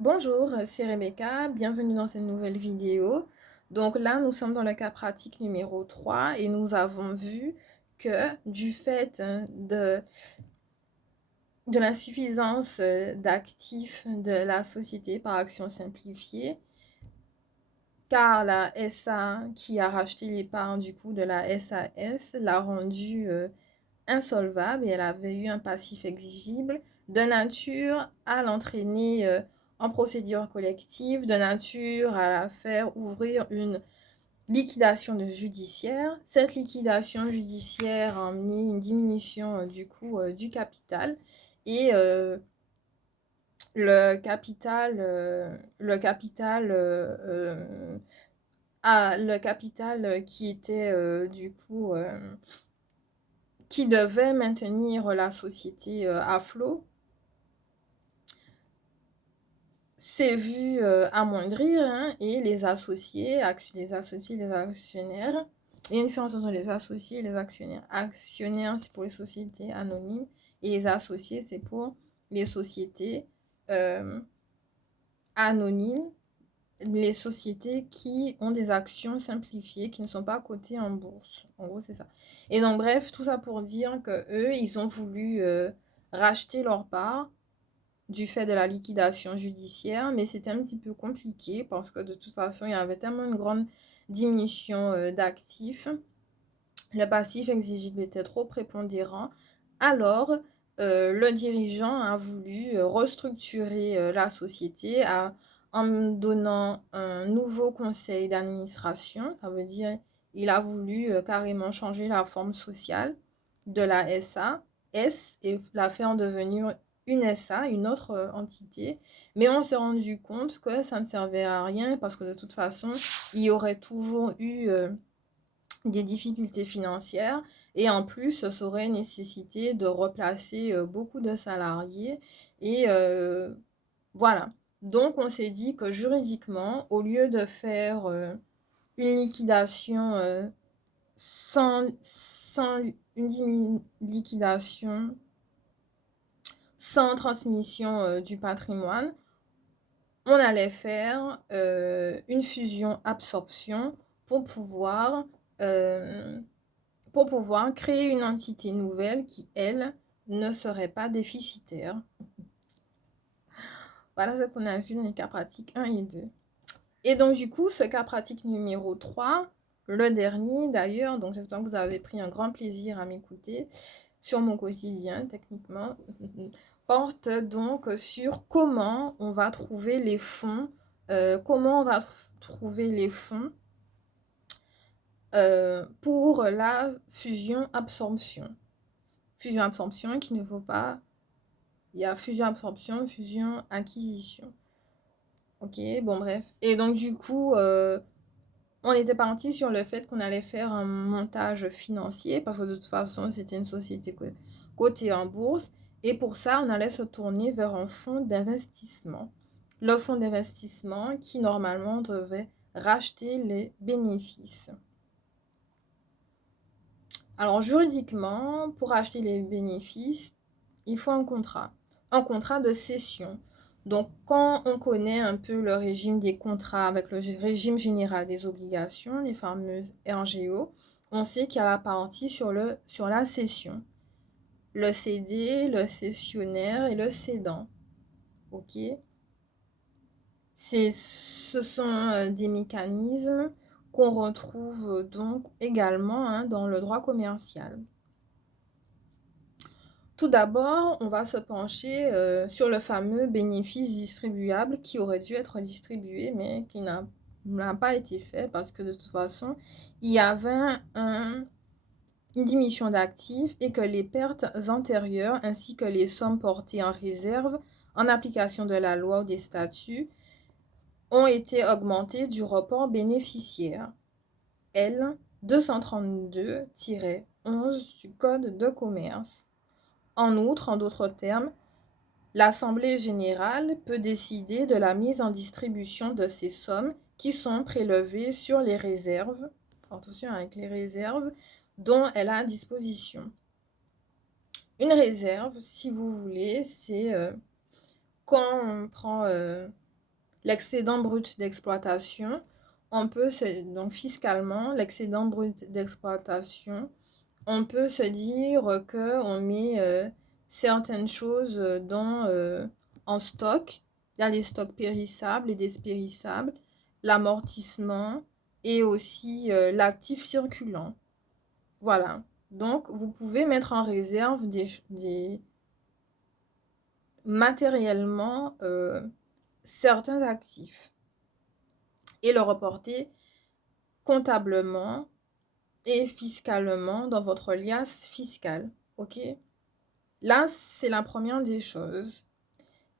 Bonjour, c'est Rebecca, bienvenue dans cette nouvelle vidéo. Donc là, nous sommes dans le cas pratique numéro 3 et nous avons vu que du fait de l'insuffisance d'actifs de la société par action simplifiée, car la SA qui a racheté les parts du coup de la SAS l'a rendue insolvable et elle avait eu un passif exigible de nature à l'entraîner en procédure collective, de nature à la faire ouvrir une liquidation judiciaire. Cette liquidation judiciaire a amené une diminution du coût du capital et le capital qui était du coup qui devait maintenir la société à flot s'est vu amoindrir, hein, et les associés, les actionnaires, il y a une différence entre les associés et les actionnaires. Actionnaires, c'est pour les sociétés anonymes et les associés, c'est pour les sociétés euh, anonymes, les sociétés qui ont des actions simplifiées, qui ne sont pas cotées en bourse. En gros, c'est ça. Et donc, bref, tout ça pour dire que eux, ils ont voulu racheter leur part du fait de la liquidation judiciaire, mais c'était un petit peu compliqué parce que de toute façon, il y avait tellement une grande diminution d'actifs. Le passif exigible était trop prépondérant. Alors, le dirigeant a voulu restructurer la société en donnant un nouveau conseil d'administration. Ça veut dire il a voulu carrément changer la forme sociale de la SAS et la faire devenir une SA, une autre entité. Mais on s'est rendu compte que ça ne servait à rien parce que de toute façon, il y aurait toujours eu des difficultés financières et en plus, ça aurait nécessité de replacer beaucoup de salariés et voilà. Donc, on s'est dit que juridiquement, au lieu de faire une liquidation sans une liquidation sans transmission du patrimoine, on allait faire une fusion-absorption pour pouvoir euh, créer une entité nouvelle qui, elle, ne serait pas déficitaire. Voilà ce qu'on a vu dans les cas pratiques 1 et 2. Et donc, du coup, ce cas pratique numéro 3, le dernier d'ailleurs, donc j'espère que vous avez pris un grand plaisir à m'écouter sur mon quotidien, techniquement, porte donc sur comment on va trouver les fonds, trouver les fonds pour la fusion-absorption. Fusion-absorption qui ne vaut pas. Il y a fusion-absorption, fusion-acquisition. Ok, bon bref. Et donc du coup, on était parti sur le fait qu'on allait faire un montage financier parce que de toute façon, c'était une société cotée en bourse. Et pour ça, on allait se tourner vers un fonds d'investissement. Le fonds d'investissement qui normalement devait racheter les bénéfices. Alors juridiquement, pour acheter les bénéfices, il faut un contrat de cession. Donc quand on connaît un peu le régime des contrats avec le régime général des obligations, les fameuses RGO, on sait qu'il y a la partie sur la cession. Le cédé, le cessionnaire et le cédant. Ok? Ce sont des mécanismes qu'on retrouve donc également, hein, dans le droit commercial. Tout d'abord, on va se pencher sur le fameux bénéfice distribuable qui aurait dû être distribué, mais qui n'a pas été fait parce que de toute façon, il y avait une diminution d'actifs et que les pertes antérieures ainsi que les sommes portées en réserve en application de la loi ou des statuts ont été augmentées du report bénéficiaire. L 232-11 du Code de commerce. En outre, en d'autres termes, l'Assemblée générale peut décider de la mise en distribution de ces sommes qui sont prélevées sur les réserves, attention avec les réserves, dont elle a disposition. Une réserve, si vous voulez, c'est quand on prend L'excédent brut d'exploitation, donc fiscalement, l'excédent brut d'exploitation, on peut se dire qu'on met certaines choses en stock. Il y a les stocks périssables et dépérissables, l'amortissement et aussi l'actif circulant. Voilà. Donc, vous pouvez mettre en réserve matériellement certains actifs et le reporter comptablement et fiscalement dans votre liasse fiscale. OK? Là, c'est la première des choses.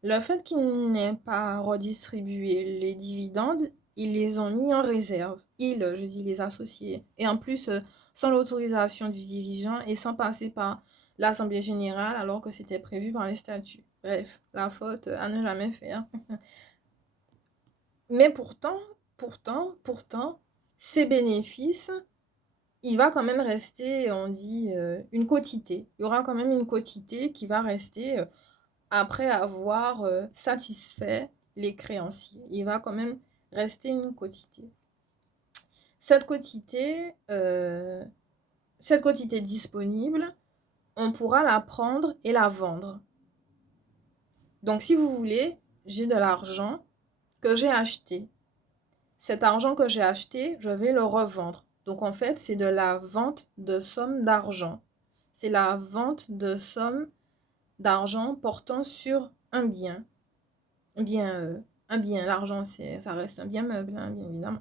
Le fait qu'ils n'aient pas redistribué les dividendes, ils les ont mis en réserve. Je dis les associés. Et en plus, sans l'autorisation du dirigeant et sans passer par l'Assemblée générale alors que c'était prévu par les statuts. Bref, la faute à ne jamais faire. Mais pourtant, ces bénéfices, il va quand même rester, on dit, une quotité. Il y aura quand même une quotité qui va rester après avoir satisfait les créanciers. Il va quand même rester une quotité. Cette quotité disponible, on pourra la prendre et la vendre. Donc, si vous voulez, j'ai de l'argent que j'ai acheté. Cet argent que j'ai acheté, je vais le revendre. Donc, en fait, c'est de la vente de somme d'argent. C'est la vente de somme d'argent portant sur un bien. Un bien, l'argent, ça reste un bien meuble, hein, bien évidemment.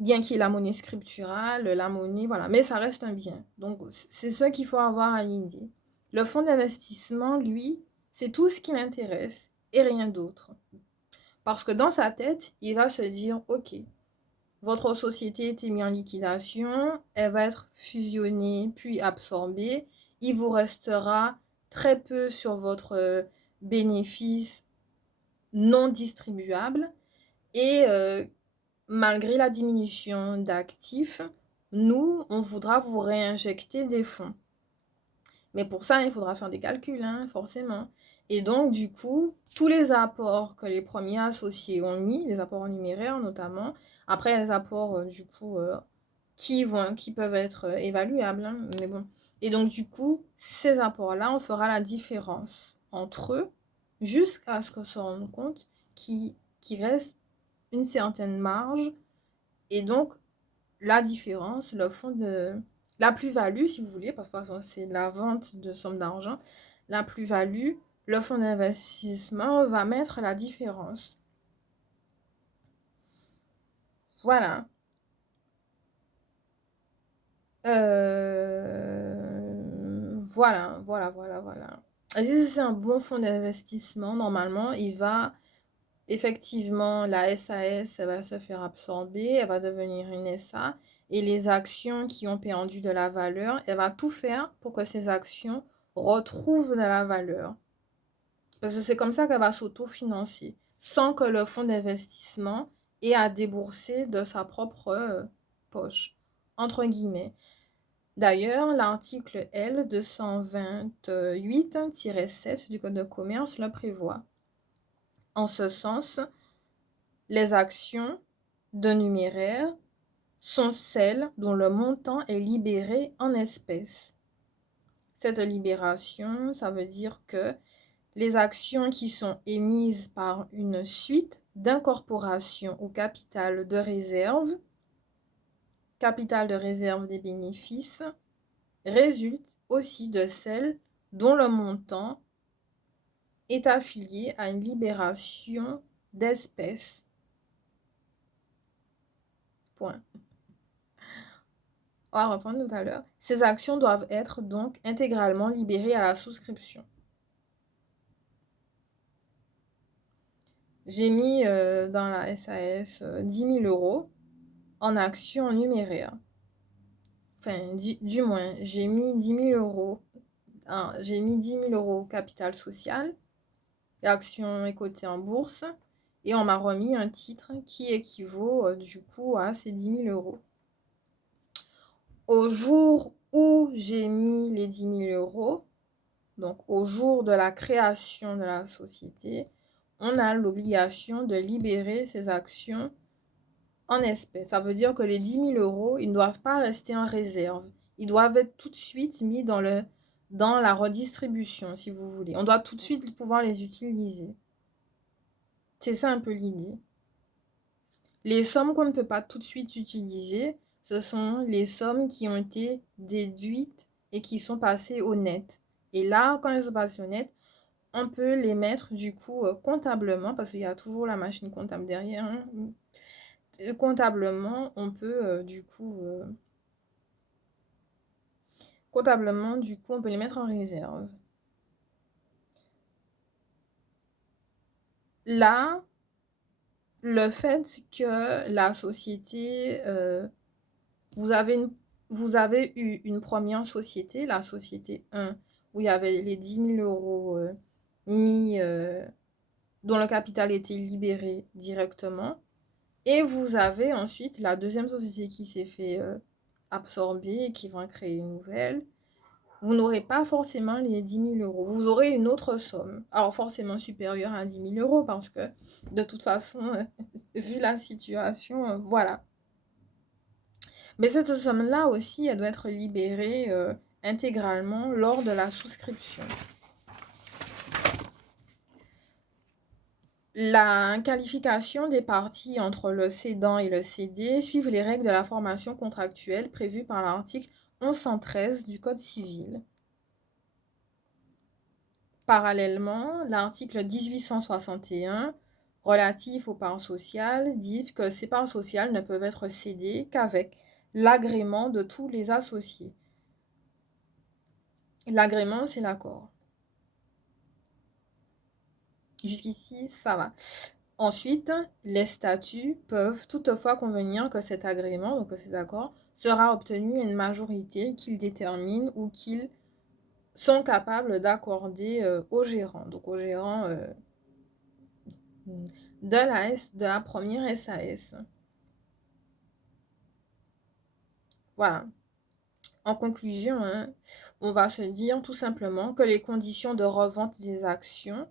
Bien qu'il y ait la monnaie scripturale, la monnaie, voilà, mais ça reste un bien. Donc, c'est ce qu'il faut avoir à l'idée. Le fonds d'investissement, lui, c'est tout ce qui l'intéresse et rien d'autre. Parce que dans sa tête, il va se dire, OK, votre société était mise en liquidation, elle va être fusionnée puis absorbée. Il vous restera très peu sur votre bénéfice non distribuable et malgré la diminution d'actifs, nous, on voudra vous réinjecter des fonds. Mais pour ça, il faudra faire des calculs, hein, forcément. Et donc, du coup, tous les apports que les premiers associés ont mis, les apports en numéraire notamment, après les apports, du coup, qui peuvent être évaluables, hein, mais bon. Et donc, du coup, ces apports-là, on fera la différence entre eux jusqu'à ce qu'on se rende compte qu'il reste une certaine marge. Et donc, la différence, le fond de la plus-value, si vous voulez, parce que c'est la vente de somme d'argent, la plus-value, le fonds d'investissement va mettre la différence. Voilà. Voilà. Et si c'est un bon fonds d'investissement, normalement, il va effectivement, la SAS, elle va se faire absorber, elle va devenir une SA, et les actions qui ont perdu de la valeur, elle va tout faire pour que ces actions retrouvent de la valeur. Parce que c'est comme ça qu'elle va s'autofinancer, sans que le fonds d'investissement ait à débourser de sa propre poche, entre guillemets. D'ailleurs, l'article L 228-7 du Code de commerce le prévoit. En ce sens, les actions de numéraire sont celles dont le montant est libéré en espèces. Cette libération, ça veut dire que les actions qui sont émises par une suite d'incorporation au capital de réserve des bénéfices, résultent aussi de celles dont le montant est affilié à une libération d'espèces. Point. On va reprendre tout à l'heure. Ces actions doivent être donc intégralement libérées à la souscription. J'ai mis dans la SAS 10 000 € en actions numéraires. Enfin, du moins, j'ai mis 10 000 €. J'ai mis 10 000 € au capital social. L'action est cotée en bourse. Et on m'a remis un titre qui équivaut du coup à ces 10 000 €. Au jour où j'ai mis les 10 000 €, donc au jour de la création de la société, on a l'obligation de libérer ces actions en espèces. Ça veut dire que les 10 000 euros, ils ne doivent pas rester en réserve. Ils doivent être tout de suite mis dans la redistribution, si vous voulez. On doit tout de suite pouvoir les utiliser. C'est ça un peu l'idée. Les sommes qu'on ne peut pas tout de suite utiliser, ce sont les sommes qui ont été déduites et qui sont passées au net. Et là, quand elles sont passées au net, on peut les mettre du coup comptablement, parce qu'il y a toujours la machine comptable derrière. Hein. Comptablement, on peut on peut les mettre en réserve. Là, le fait que la société, vous avez eu une première société, la société 1, où il y avait les 10 000 euros mis, dont le capital était libéré directement. Et vous avez ensuite la deuxième société qui s'est fait absorber et qui va créer une nouvelle. Vous n'aurez pas forcément les 10 000 euros. Vous aurez une autre somme. Alors forcément supérieure à 10 000 euros parce que de toute façon, vu la situation, voilà. Mais cette somme-là aussi, elle doit être libérée intégralement lors de la souscription. La qualification des parties entre le cédant et le cédé suivent les règles de la formation contractuelle prévues par l'article 1113 du Code civil. Parallèlement, l'article 1861 relatif aux parts sociales dit que ces parts sociales ne peuvent être cédées qu'avec l'agrément de tous les associés. L'agrément, c'est l'accord. Jusqu'ici, ça va. Ensuite, les statuts peuvent toutefois convenir que cet agrément, donc que cet accord, sera obtenu à une majorité qu'ils déterminent ou qu'ils sont capables d'accorder au gérant. Donc au gérant de la première SAS. Voilà. En conclusion, hein, on va se dire tout simplement que les conditions de revente des actions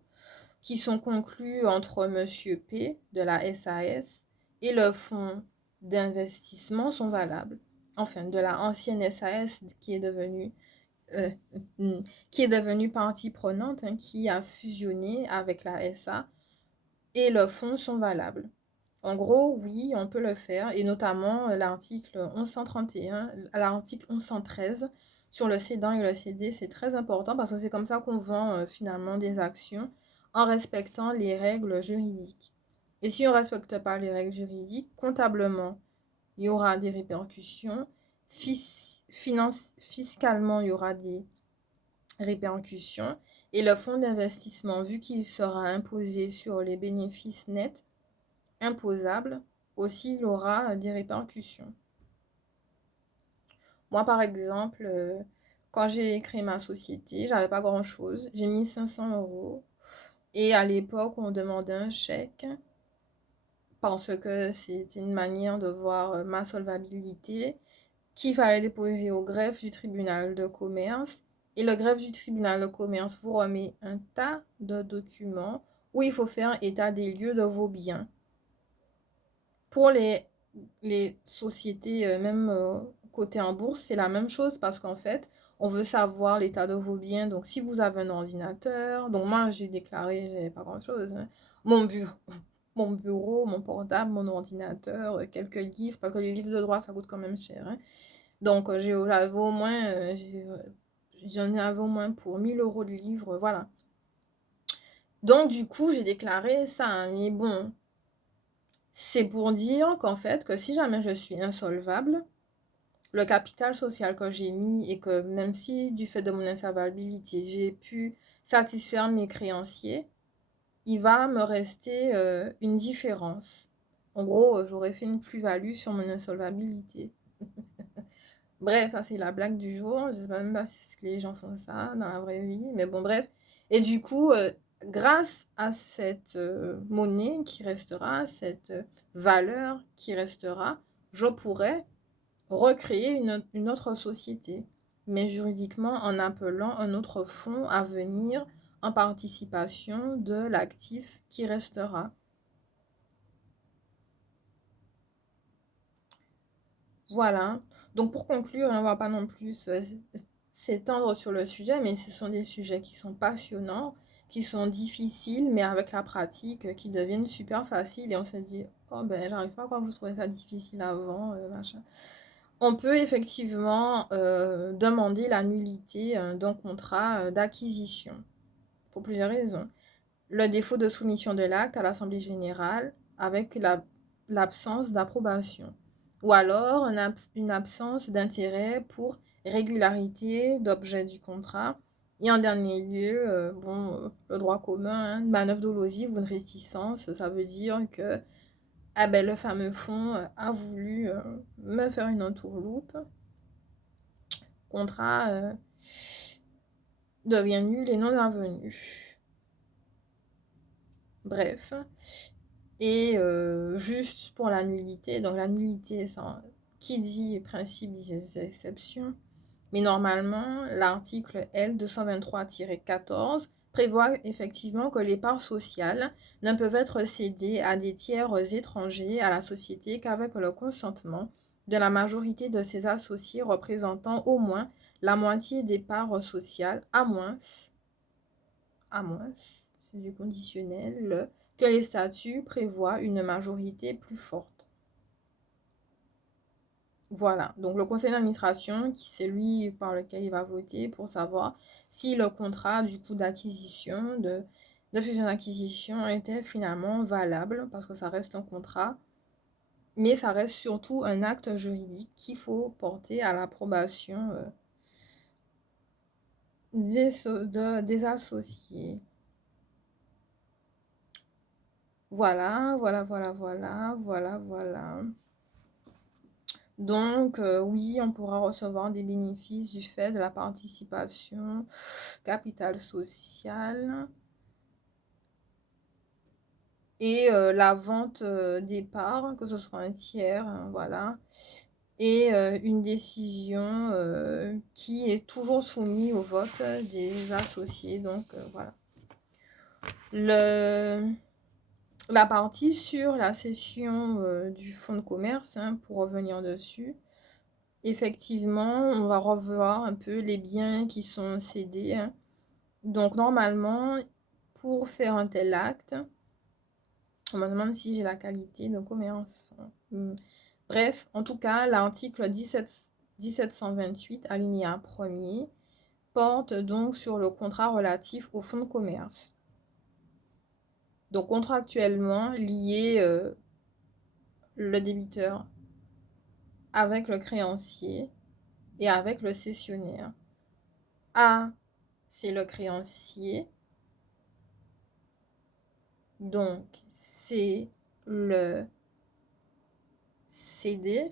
qui sont conclues entre Monsieur P de la SAS et le fonds d'investissement sont valables. Enfin, de la ancienne SAS qui est devenue partie prenante, hein, qui a fusionné avec la SA, et le fonds sont valables. En gros, oui, on peut le faire, et notamment l'article 1131, l'article 1113 sur le cédant et le cédé, c'est très important parce que c'est comme ça qu'on vend finalement des actions en respectant les règles juridiques. Et si on ne respecte pas les règles juridiques, comptablement, il y aura des répercussions, fiscalement, il y aura des répercussions, et le fonds d'investissement, vu qu'il sera imposé sur les bénéfices nets, imposable, aussi il aura des répercussions. Moi, par exemple, quand j'ai créé ma société, j'avais pas grand-chose. J'ai mis 500 euros. Et à l'époque, on demandait un chèque parce que c'était une manière de voir ma solvabilité qu'il fallait déposer au greffe du tribunal de commerce. Et le greffe du tribunal de commerce vous remet un tas de documents où il faut faire état des lieux de vos biens. Pour les sociétés, même côté en bourse, c'est la même chose parce qu'en fait, on veut savoir l'état de vos biens. Donc, si vous avez un ordinateur, donc moi, j'ai déclaré, j'avais pas grand-chose. Hein. Mon bureau, mon portable, mon ordinateur, quelques livres, parce que les livres de droit, ça coûte quand même cher. Hein. Donc, j'en avais au moins pour 1000 euros de livres, voilà. Donc, du coup, j'ai déclaré ça. Hein, mais bon, c'est pour dire qu'en fait, que si jamais je suis insolvable, le capital social que j'ai mis et que même si du fait de mon insolvabilité, j'ai pu satisfaire mes créanciers, il va me rester une différence. En gros, j'aurais fait une plus-value sur mon insolvabilité. Bref, ça c'est la blague du jour. Je sais même pas si les gens font ça dans la vraie vie, mais bon, bref. Et du coup, grâce à cette monnaie qui restera, cette valeur qui restera, je pourrais recréer une autre société, mais juridiquement en appelant un autre fonds à venir en participation de l'actif qui restera. Voilà. Donc pour conclure, on ne va pas non plus s'étendre sur le sujet, mais ce sont des sujets qui sont passionnants, qui sont difficiles, mais avec la pratique, qui deviennent super faciles et on se dit, oh ben j'arrive pas à croire que je trouvais ça difficile avant, machin. On peut effectivement demander la nullité d'un contrat d'acquisition pour plusieurs raisons. Le défaut de soumission de l'acte à l'Assemblée générale avec l'absence d'approbation. Ou alors une absence d'intérêt pour régularité d'objet du contrat. Et en dernier lieu, le droit commun, une manœuvre dolosive ou une réticence, ça veut dire que le fameux fonds a voulu me faire une entourloupe. Contrat devient nul et non avenu. Bref. Et juste pour la nullité, donc la nullité, ça, qui dit principe dit exception, mais normalement, l'article L223-14 prévoit effectivement que les parts sociales ne peuvent être cédées à des tiers étrangers à la société qu'avec le consentement de la majorité de ses associés représentant au moins la moitié des parts sociales, à moins, c'est du conditionnel, que les statuts prévoient une majorité plus forte. Voilà, donc le conseil d'administration, c'est lui par lequel il va voter pour savoir si le contrat du coup d'acquisition, de fusion d'acquisition était finalement valable, parce que ça reste un contrat, mais ça reste surtout un acte juridique qu'il faut porter à l'approbation des associés. Voilà. Donc, oui, on pourra recevoir des bénéfices du fait de la participation, capital social et la vente des parts, que ce soit un tiers, voilà, et une décision qui est toujours soumise au vote des associés. Donc, voilà. La partie sur la cession du fonds de commerce, pour revenir dessus, effectivement, on va revoir un peu les biens qui sont cédés. Donc, normalement, pour faire un tel acte, on me demande si j'ai la qualité de commerçant. Bref, en tout cas, l'article 1728, alinéa 1er, porte donc sur le contrat relatif au fonds de commerce. Donc, contractuellement, lié le débiteur avec le créancier et avec le cessionnaire. A, c'est le créancier. Donc, c'est le cédé.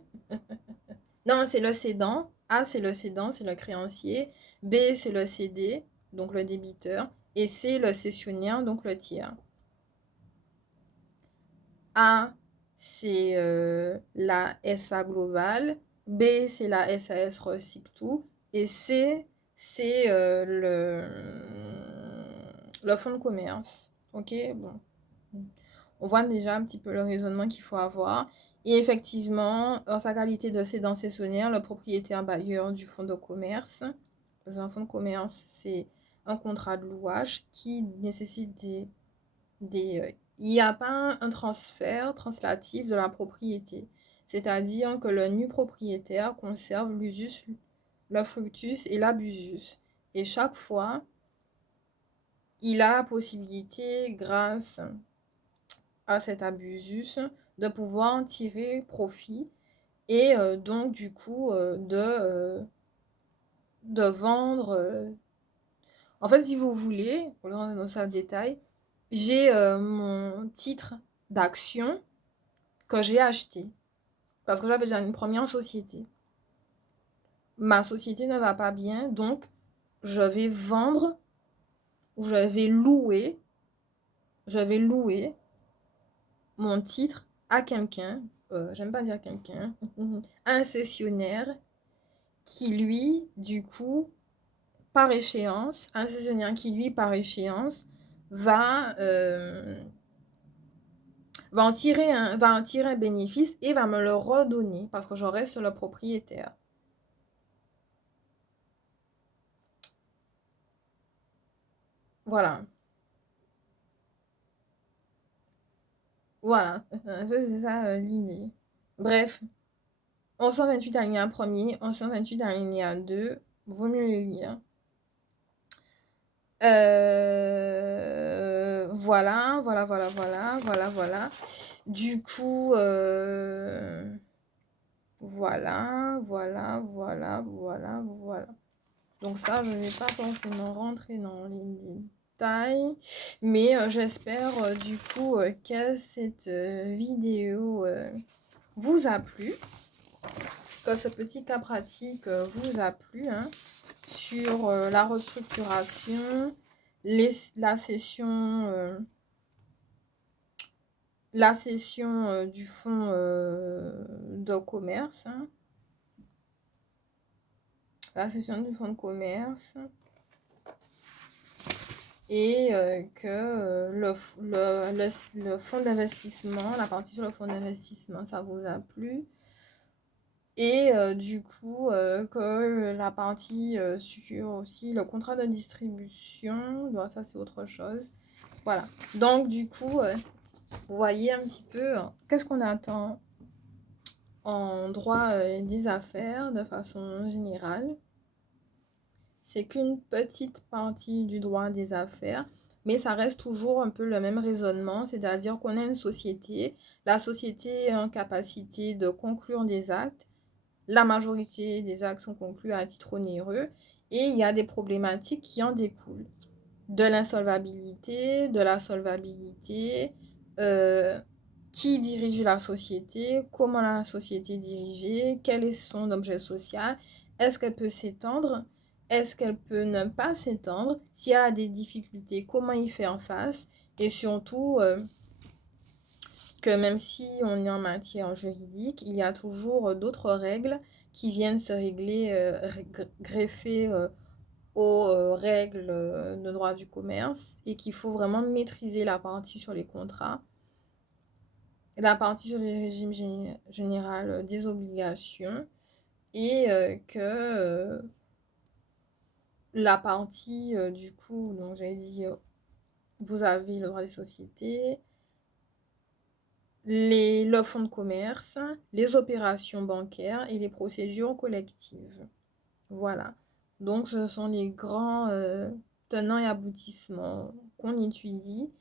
Non, c'est le cédant. A, c'est le cédant, c'est le créancier. B, c'est le cédé, donc le débiteur. Et C, le cessionnaire, donc le tiers. A, c'est la SA globale. B, c'est la SAS Recycle Tout. Et C, c'est le fonds de commerce. Ok, bon. On voit déjà un petit peu le raisonnement qu'il faut avoir. Et effectivement, en sa qualité de cédant cessionnaire, le propriétaire bailleur du fonds de commerce, parce qu'un fonds de commerce, c'est un contrat de louage qui nécessite il n'y a pas un transfert translatif de la propriété. C'est-à-dire que le nu propriétaire conserve l'usus, le fructus et l'abusus. Et chaque fois, il a la possibilité, grâce à cet abusus, de pouvoir en tirer profit et donc du coup de vendre. En fait, si vous voulez, pour rentrer dans ça le détail, j'ai mon titre d'action que j'ai acheté parce que j'avais déjà une première société. Ma société ne va pas bien, donc je vais vendre ou je vais louer mon titre à quelqu'un, j'aime pas dire quelqu'un, à un cessionnaire qui lui, du coup, par échéance, un saisonnier qui, lui, par échéance, va en tirer un bénéfice et va me le redonner parce que je reste le propriétaire. Voilà. Voilà. C'est ça l'idée. Bref. 1128 alinéa 1er, 1128 alinéa 2. Vaut mieux les lire. Voilà. Du coup, voilà. Donc ça, je ne vais pas forcément rentrer dans les détails, mais j'espère du coup que cette vidéo vous a plu, que ce petit cas pratique vous a plu, hein, sur la restructuration, la cession du fonds de commerce, hein, la cession du fonds de commerce, et que le fonds d'investissement, la partie sur le fonds d'investissement, ça vous a plu. Et du coup, que la partie sur aussi le contrat de distribution, bon, ça c'est autre chose. Voilà. Donc du coup, vous voyez un petit peu qu'est-ce qu'on attend en droit des affaires de façon générale. C'est qu'une petite partie du droit des affaires, mais ça reste toujours un peu le même raisonnement, c'est-à-dire qu'on a une société, la société est en capacité de conclure des actes, la majorité des actes sont conclus à titre onéreux, et il y a des problématiques qui en découlent. De l'insolvabilité, de la solvabilité, qui dirige la société, comment la société est dirigée, quel est son objet social, est-ce qu'elle peut s'étendre, est-ce qu'elle peut ne pas s'étendre, s'il y a des difficultés, comment y faire en face, et surtout que même si on est en matière juridique, il y a toujours d'autres règles qui viennent se régler, greffer aux règles de droit du commerce et qu'il faut vraiment maîtriser la partie sur les contrats, la partie sur les régimes général des obligations et que la partie du coup, donc j'avais dit, vous avez le droit des sociétés, le fonds de commerce, les opérations bancaires et les procédures collectives. Voilà. Donc, ce sont les grands tenants et aboutissements qu'on étudie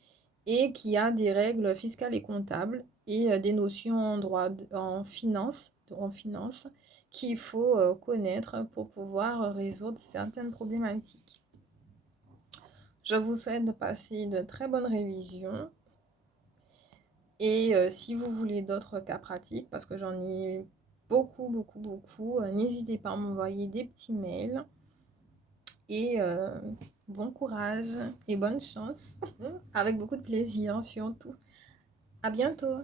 et qui a des règles fiscales et comptables et des notions en droit, en finance qu'il faut connaître pour pouvoir résoudre certaines problématiques. Je vous souhaite de passer de très bonnes révisions. Et si vous voulez d'autres cas pratiques, parce que j'en ai beaucoup, n'hésitez pas à m'envoyer des petits mails. Et bon courage et bonne chance, avec beaucoup de plaisir surtout. À bientôt!